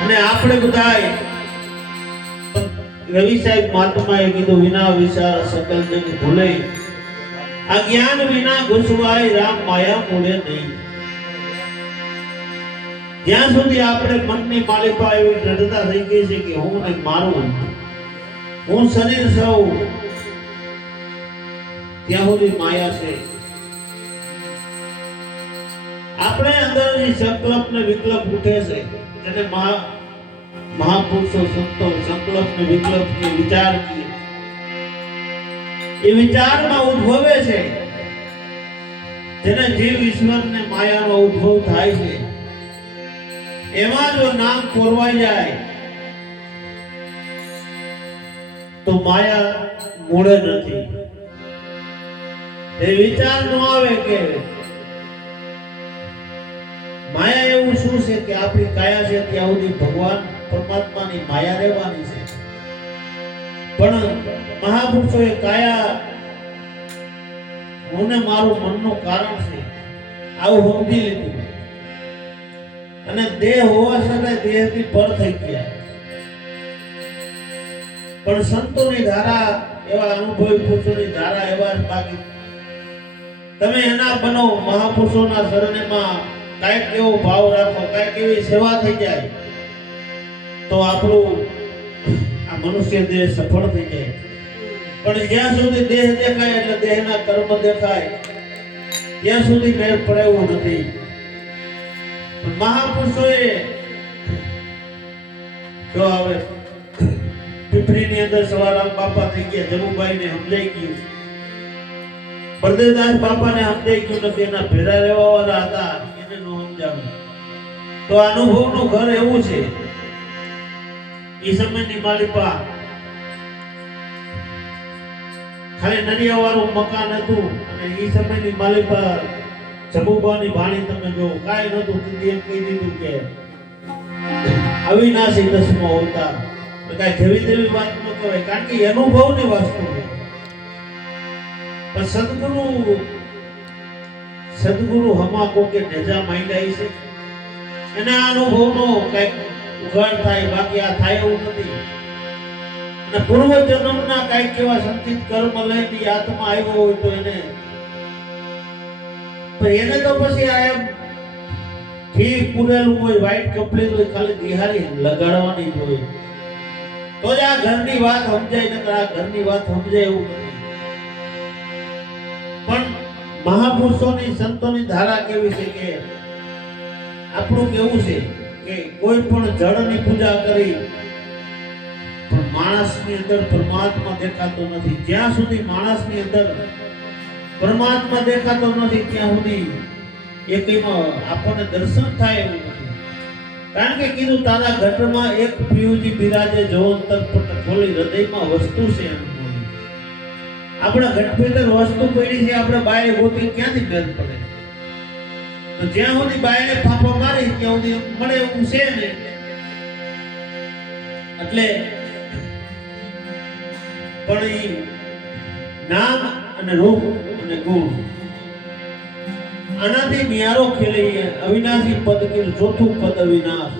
અને આપણે બધાય રવિ સાહેબ મહાત્માએ કીધું વિના વિચાર સકલ જગ ભૂલે, આ જ્ઞાન વિના ઘુસવાય રામ માયા મૂળે નહીં. જ્યાં સુધી આપણે મનની માલિકા એવી દ્રઢતા થઈ ગઈ છે કે હું ને મારું, હું શરીર સૌ, ત્યાં સુધી માયા છે. આપણે અંદર જે સંકલ્પ ને વિકલ્પ ઉઠે છે જેને મહાપુરુષો સંતો સંકલ્પ ને વિકલ્પ કે વિચાર કીએ, એ વિચારમાં ઉદ્ભવે છે જેને જીવ ઈશ્વર ને માયાનો ઉદ્ભવ થાય છે. એમાં જો નામ કોરવાઈ જાય તો માયા મૂળે નથી. એ વિચાર ન આવે કે માયા એવું શું છે કે આપણી કાયા છે ત્યાં સુધી ભગવાન પરમાત્માની માયા રહેવાની છે. પણ મહાપુરુષોએ કાયા હું ને મારું મનનું કારણ છે આવું સમજી લીધું, અને દેહ હોવા છતાં દેહથી પર થઈ ગયા. પણ સંતોની ધારા એવા અનુભવી પુરુષોની ધારા એવા બાકી તમે એના બનો, મહાપુરુષોના શરણેમાં કાંઈક એવો ભાવ રાખો, કાંઈક એવી સેવા થઈ જાય તો આપણું આ મનુષ્ય દેહ સફળ થઈ જાય. પણ જ્યાં સુધી દેહ દેખાય એટલે દેહના કર્મ દેખાય ત્યાં સુધી મેળ પડે એવું નથી. મહાપુરુષોએ જો આવે પીપળીની અંદર સવારામ બાપા થઈ ગયા, જમુભાઈને સમજાઈ ગયું, બળદેવદાસ બાપાને સમજાઈ ગયું નથી, એના ભેરા રહેવા વાળા હતા એને ન સમજાવ્યું. તો અનુભવનું ઘર એવું છે. એ સમયની માલિપા ખાલી નરિયા વાળું મકાન હતું, અને એ સમયની માલિપા જબુબાની ભાણી તમે જો કાંઈ નતું, એમ કહી દીધું કે અવિનાશી દસમો અવતાર. કાંઈ જેવી તેવી વાત ન કહેવાય, કારણ કે અનુભવની વસ્તુ છે. પણ સદગુરુ હમા કોકે નેજા માંડ્યા છે, એના અનુભવનો કંઈક ઉઘાડ થાય, બાકી આ થાય એવું નથી. અને પૂર્વ જન્મના કંઈક એવા સંચિત કર્મ લઈને આત્મા આવ્યો હોય તો એને તો પછી આ એમ ઠીક પૂરેલું હોય, વાઈટ કપડે હોય, ખાલી દિહારી લગાડવાની જ હોય તો જ આ ઘરની વાત સમજાય, નકર આ ઘરની વાત સમજાય એવું નથી. પણ મહાપુરુષોની સંતોની ધારા કેવી છે કે આપણું કેવું છે કે કોઈ પણ જળની પૂજા કરી પણ માણસની અંદર પરમાત્મા દેખાતો નથી. જ્યાં સુધી માણસની અંદર પરમાત્મા દેખાતો નથી ત્યાં સુધી એકમાં આપણને દર્શન થાય એવું નથી. કારણ કે કીધું તારા ઘટમાં એક પિયુજી બિરાજે જોવંતર પટ ખોલી, હૃદયમાં વસ્તુ છે. આપણા ઘટ ભીતર વસ્તુ પડી છે, આપણે બાય ગોતી ક્યાંથી મેળ પડે? તો જ્યાં સુધી બાયને ફાફા મારી ત્યાં સુધી મળે એવું છે ને. એટલે પણ એ નામ અને રૂપ અને ગુણ આનાથી ન્યારો ખેલી અવિનાશી પદ કે ચોથું પદ અવિનાશ.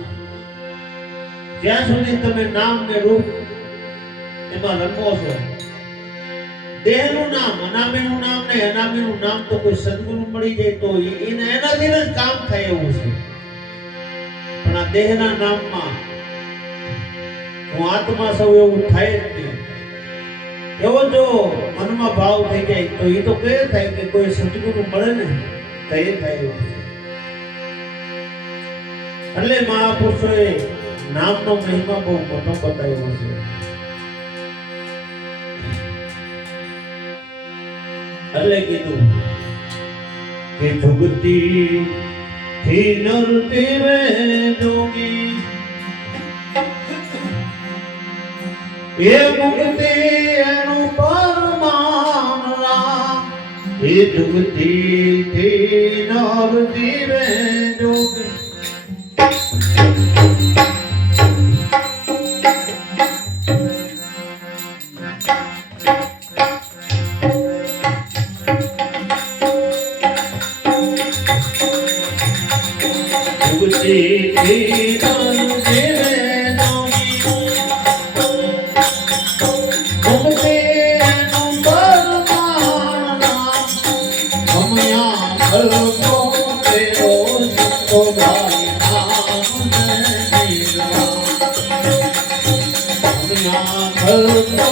જ્યાં સુધી તમે નામ ને રૂપ એમાં રમો છો, દેહનું નામ, અનામીનું નામ ને અનામીનું નામ તો કોઈ સદગુરુ મળી જાય તો એનાથી જ કામ થાય એવું છે. પણ આ દેહના નામમાં હું આત્મા સૌ એવું થાય જ નહીં. એવો જો મનમાં ભાવ થઈ જાય તો એ તો કહે થાય કે કોઈ સદગુરુ મળે ને તો એ થાય એવું છે. એટલે મહાપુરુષોએ નામનો મહિમા બહુ મોટો બતાવ્યો છે. એટલે કીધું કે જુગતી થી નરતી વે જોગી એ મુક્તિ એનું પરમાન રામ. એ જુગતી થી નરતી વે જોગી जुगती थी मन जीवे नोनी मुक्ति नंबर माना हम यहाँ घर को तेरो तो भाई नाम है हम यहाँ घर को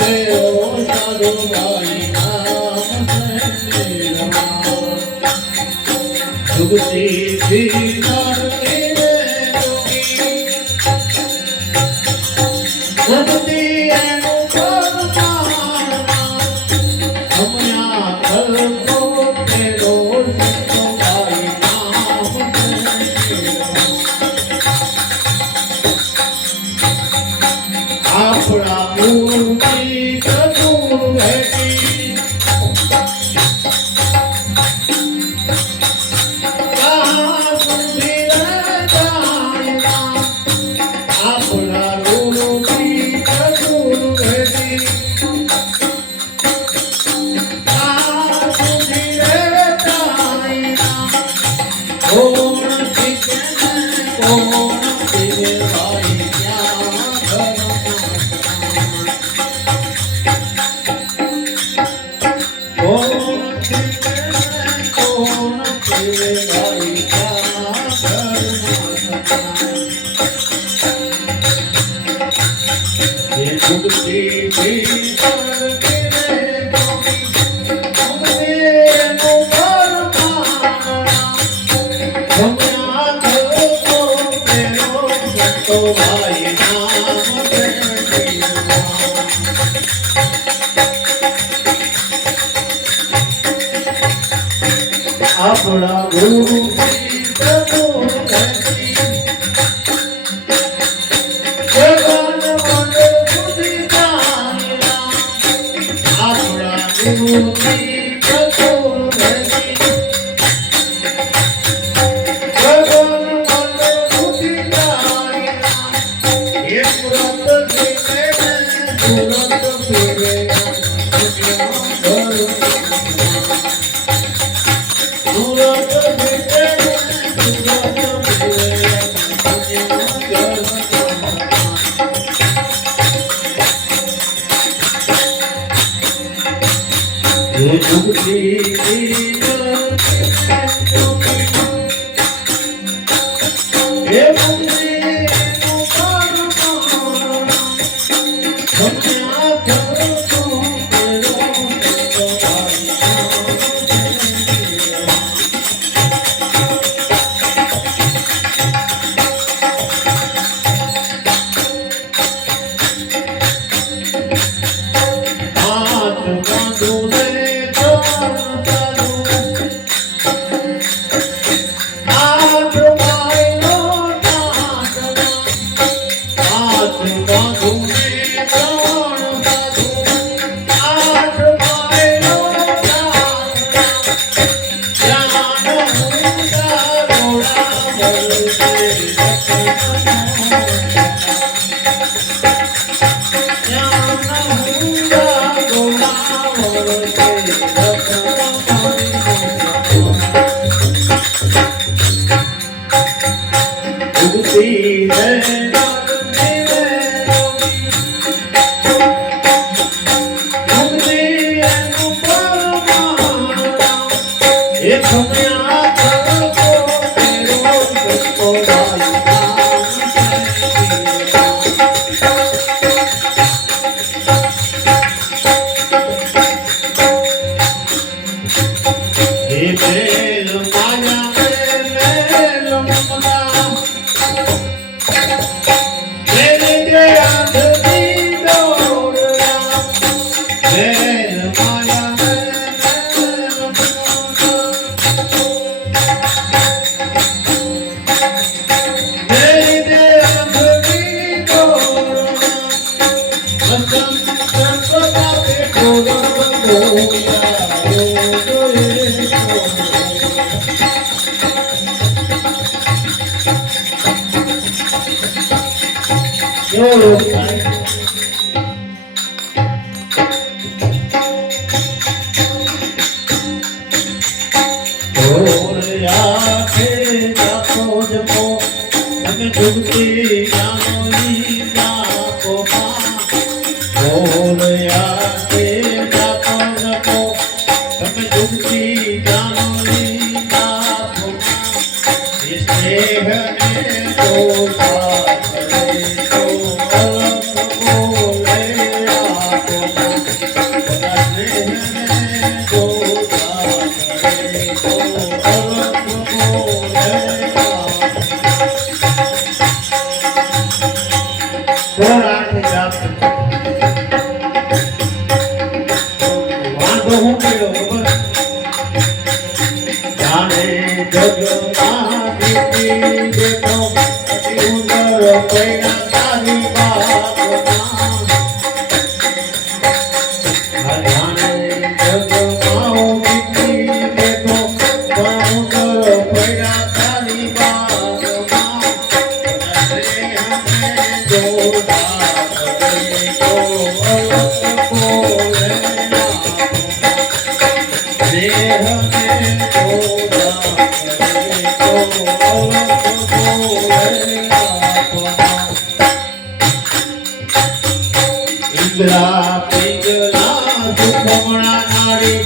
तेरो साधु भाई नाम है जुगती थी मन जीवे नोनी मुक्ति આપણા મૂર્તિ કદું ભેટી આપણા મૂર્તિ કદું ભેટી આપણા ગુરુ जुगती जानोई जापो बोलया के जापो जपो તમે जुगती जानोई जापो स्नेह ने तो करे तो अलग बोले आपो स्नेह ने तो करे तो अलग बोले આઠ જાપ વાંધો હું કર્યો ખબર જાણે જગમાં દીદી દેખો અતિ સુંદર પૈણા તારી બાપમાં જાણે જગમાં દીદી દેખો સુંદર પૈણા તારી બાપમાં ઇંગલા પિંગલા સુખમણા નારી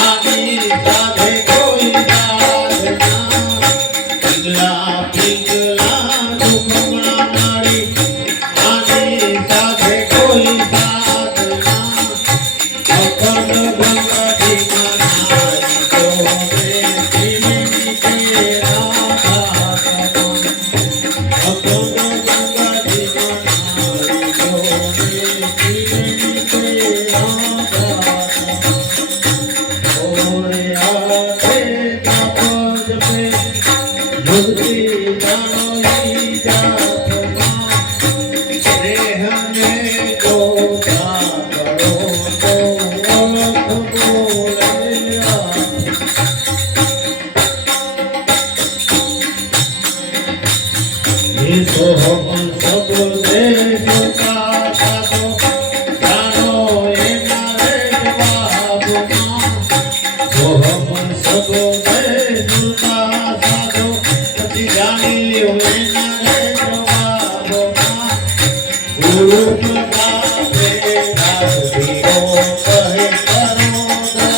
આની સાથે કોઈ સાધના ઇંગલા પિંગલા સુખમણા નારી આની સાથે કોઈ સાધના અખંડ ગંગાજી નારી જોવે જીવની તેરા અખંડ ગંગાજી નારી જોવે જીવની તેરા ઓરે આતે તાપજ પે મુક્તિ જાનોઈ જાપમાં સ્નેહને જોતા કરો તો અલખ બોલયા ये सोहम सब देशका साधो जानो ये मारे बाबुमा सोहम सब देशका साधो પછી જાણી લ્યો એના બાબુમા ગુરુ પ્રતાપે દાસીઓ કહે કરો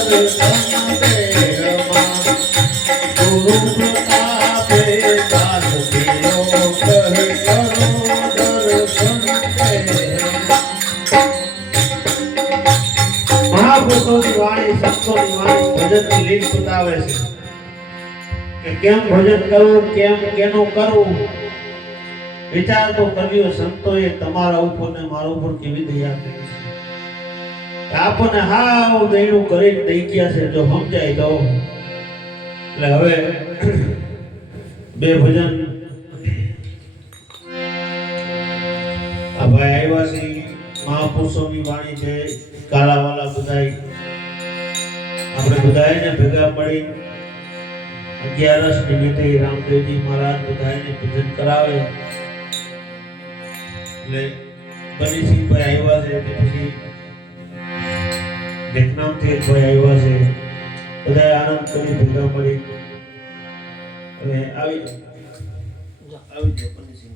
દર્શન દેહમાં ગુરુ પ્રતાપે દાસીઓ કહે કરો દર્શન દેહમાં મહાપુરુષોની વાણી સંતોની વાણી ભજનની લીલ બતાવે છે કે કેમ ભજન કરવું કેમ કેનું કરવું વિચાર તો કર્યો સંતોએ તમારા ઉપર ને મારા ઉપર કેવી દયા કરી છે આપણને હાવ દયનું કરી દઈ ગયા છે જો સમજાય તો એટલે હવે બે ભજન આ ભાઈ આવ્યા છે મહાપુરુષોની વાણી છે કાલાવાલા બધાય આપણે બધાને ભેગા મળી 11 નિમિત્તે રામદેવજી મહારાજ બધાને ભજન કરાવે એટલે બનીસિંહભાઈ આવ્યા છે પછી વિયતનામથી એક ભાઈ આવ્યા છે બધા આનંદ કરી ભેગા મળી હવે આવી જાઓ બનીસિંહ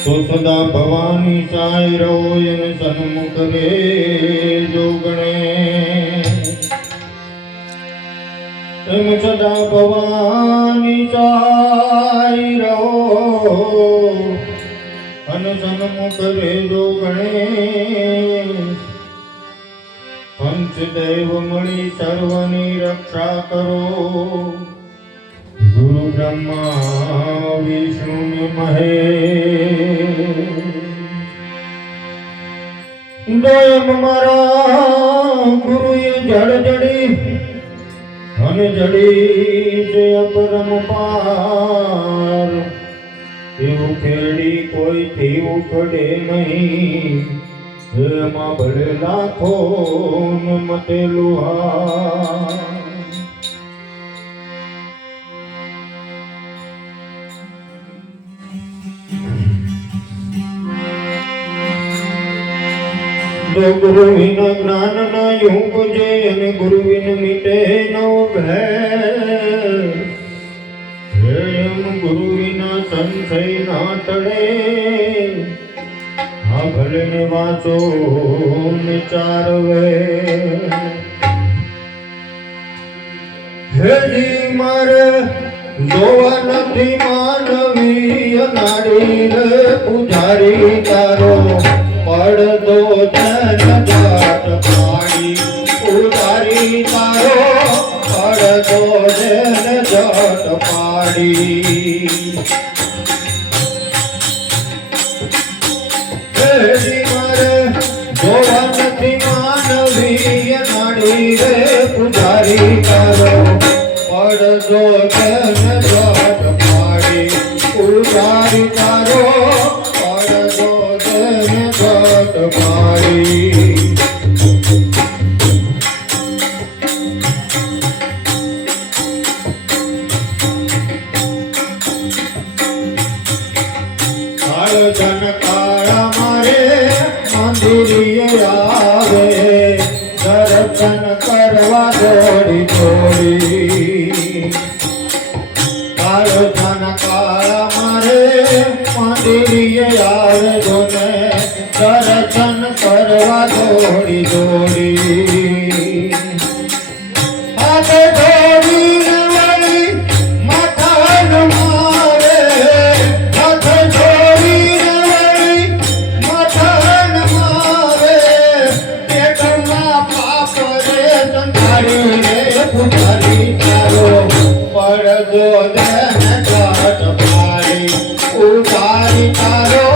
तो सदा भवानी साई रहो इन सन्मुख रे जोगणे तुम सदा भवानी साई रहो अन सन्मुख रे जोगणे पंचदेव मणि सर्वनी रक्षा करो गुरु ब्रह्मा विष्णु ने महेश दयम मारा गुरु ये जड़ जड़ी धन जड़ी से अपरम पार એવું ખેડ અહીંથી ઉખડે નહીં એમાં ભલે લાખો ને મતે લુહાર જો ગુરુ વિના જ્ઞાન ના યુગ જે અને ગુરુ વિન મીટે નવ ભેર એમ ગુરુ વિના સંશય ના ટળે આ ભલે ને વાંચો ને ચારવે હેજી મારે જોવા નથી માનવી નાડી રે પૂજારી તારો પડદો જન જાત પાડી પૂજારી તારો પડદો જન જાત પાડી હેજી મારે જોવા નથી માનવી નાડી રે પૂજારી તારો પડદો જન જાત પાડી પૂજારી તારો પડદો જન જાત પાડી જન કાળા મારે મંદિરીએ આવે દર્શન કરવા દોડી દોડી કાળો જન કાળા મારે મંદિરીએ આવે જોને દર્શન કરવા દોડી દોડી હાથે દોડીને વળી માથાન મારે હાથે દોડીને વળી માથાન મારે પેટમાં પાપ રે સંધારી રે પૂજારી તારો પડદો જન જાત પાડી પૂજારી તારો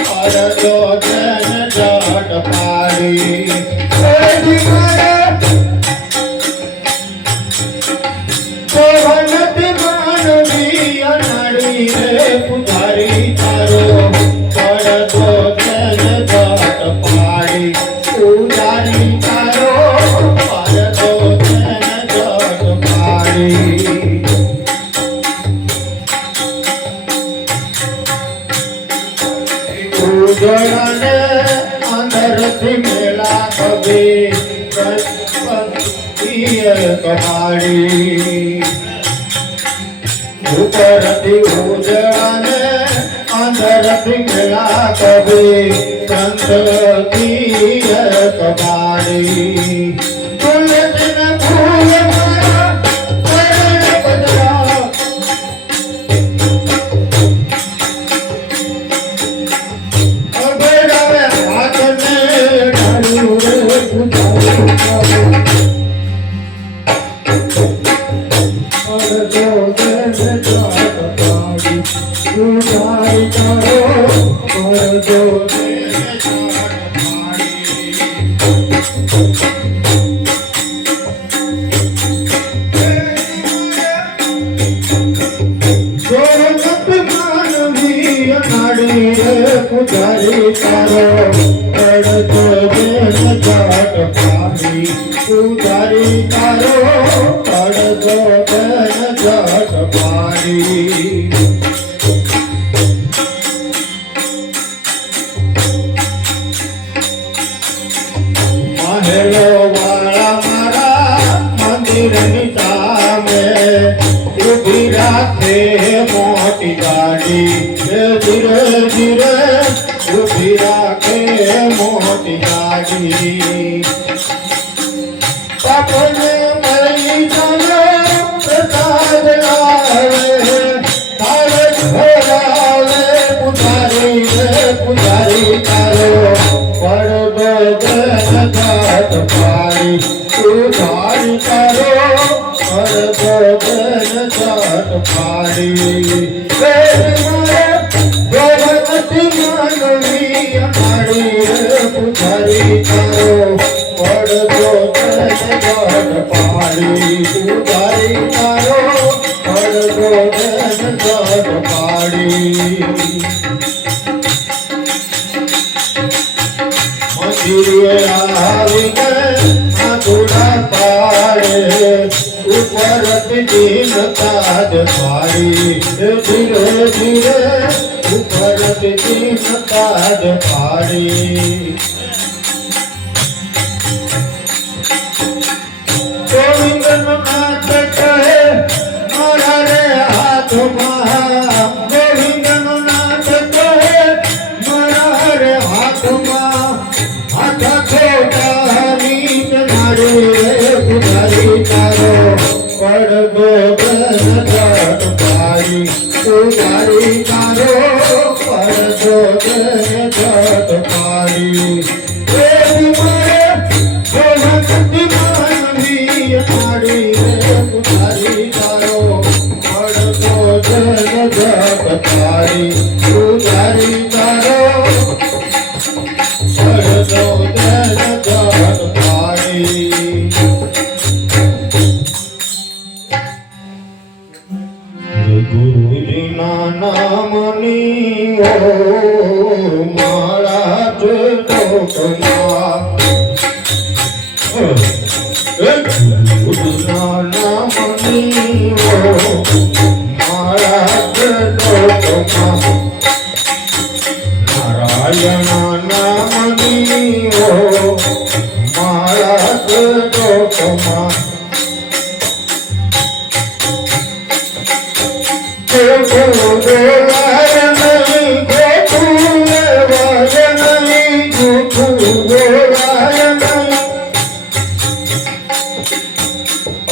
પડદો જન જાત પાડી હેજી મારે ભવનથી માનવી અનાડી રે પૂજારી તારો પડદો જન જાત પાડી પૂજારી તારો પડદો જન જાત પાડી ઉજળને અંદરથી મેળા કભે કીએ કમાડી ઉપરથી ઉજળને અંદરથી મેળા કભે સંત કીએ કમાડી તુલસીને ફૂલ મારા ચરણ પધરા અભેરાવે હાથને ઢાળ્યું રે પૂજારી તારો પડદો જન જાત પાડી પૂજારી તારો પડદો જન જાત પાડી નાડી રે પૂજારી તારો પડદો જન જાત પાડી પૂજારી તારો પડદો જન જાત પાડી મહેલો વાળા મારા મંદિરની સામે ઉભી રાખે મોટી ગાડી ધીરે ધીરે ઉભી રાખે મોટી ગાડી પાપને મળી જાનો પ્રસાદ લાવે તારે ઘોડાવે પૂજારી રે પૂજારી તારો પડદો જન જાત પાડી પૂજારી તારો પડદો જન જાત પાડી ભગવતી માનવી અનાડી રે પૂજારી તારો પડદો જન જાત પાડી પૂજારી તારો પડદો જન જાત પાડી ધીરે આવીને આંધળા પાડે ઉપરથી દીનતા જ પાડી ધીરે ધીરે ઉપરથી દીનતા જ પાડી ગોવિંદનો નાથ કહે મારા રે હાથમાં ગોવિંદનો નાથ કહે મારા રે હાથમાં હાથ ખોટાની નારી રે પુજારી તારો પડદો ગણગટ પાડી પુજારી તારો પડદો ગણગટ પાડી દેવી મારે ભક્તિ માનવી નારી રે પુજારી તારો પડદો ગણગટ પાડી પુજારી તારો પડદો ગણગટ પાડી ગુરુજીના નામની ઓ મારા ચોકમાં ગુરુજીના નામની ઓ મારા ચોકમાં નારાયણ નામની ઓ મારા ચોકમાં બોલાય નહીં ગોઠું લેવાય નહીં જૂઠું બોલાય નહીં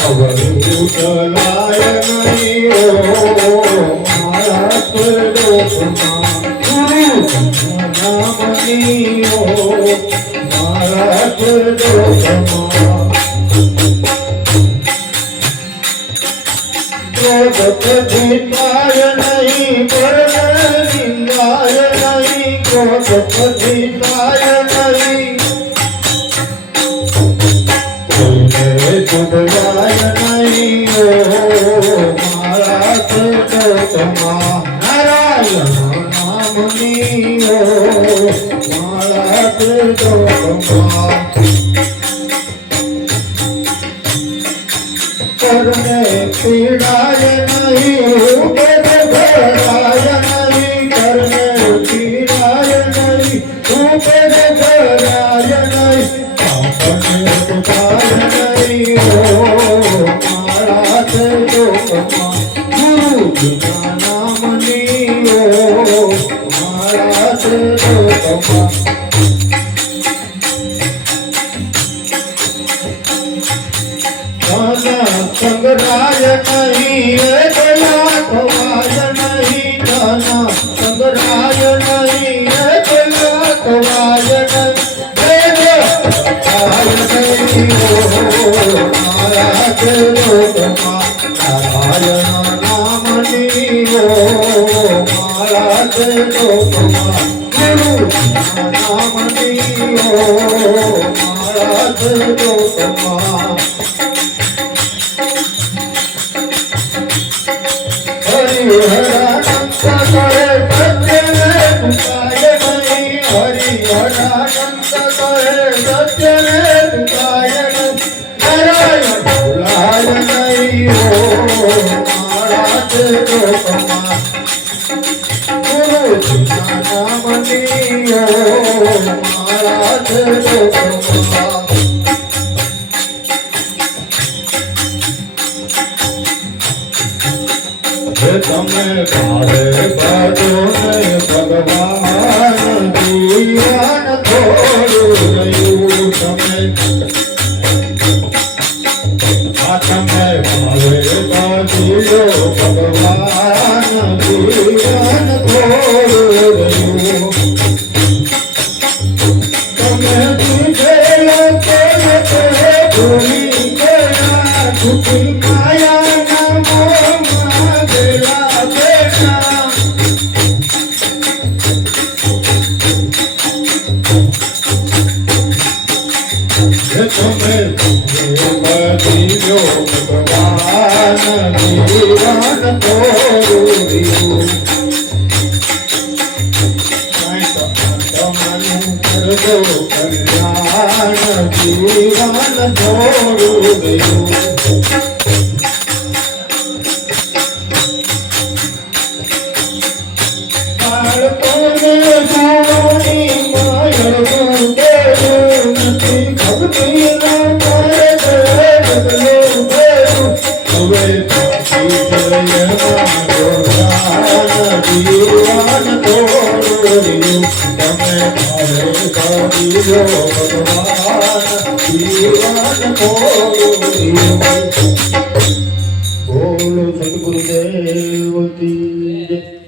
અવરું ચલાય નહીં ઓ મારા સ્વરૂપમાં ગુરુ નામની ઓ મારા સ્વરૂપમાં જીતાય નહીં પરને નિંદાય નહીં ક્રોધ જીતાય નહીં કોઈને ચુગવાય નહીં ઓ મારા ચોકમાં નારાયણ નામની ઓ મારા ચોકમાં કરને પીડાય નહીં ઉપેદ ભરાય નહીં કરને પીડાય નહીં ઉપેદ ભરાય નહીં આપણને પુકાય નહીં ઓ મારા ચોકમાં ગુરુજીના નામની ઓ મારા ચોકમાં સંગ્રાય નહીં એકલા ખવાય નહીં ધન સંગ્રાય નહીં એકલા ખવાય નહીં મારા ચોકમાં નારાયણ નામની ઓ મારા ચોકમાં ગુરુજીના નામની ઓ મારા ચોકમાં હરિહરાનંદ કરે સત્યને દુખાય નહીં હરિહરાનંદ કરે સત્યને દુખાય નહીં નારાયણ ભૂલાય નહીં ઓ મારા ચોકમાં ગુરુજીના નામની ઓ મારા ચોકમાં તમે ભારે બાજો ને ભગવાન જીવન થોડું રહ્યું તમે તમે ભારે બાજીઓ ભગવાન જીવન થોડું રહ્યું તમે દીધેલો કે ભૂલી ગયા છૂટી માયા નામોમાં ગયેલા બેઠા તમે બદલ્યો ભગવાન જીવન થોડું રહ્યું કરજો કલ્યાણ જીવન થોડું ગયું બાળકોને જોવાની માયળું દેવું નથી ભક્તિના માર્ગે બદલું દેવું હવે પાછી જય મારો પ્રાણ જીવન થોડું રહ્યું તમે મારે કાઢી લો ભગવાન જીવન થોડું રહ્યું બોલો સદગુરુદેવ કી જય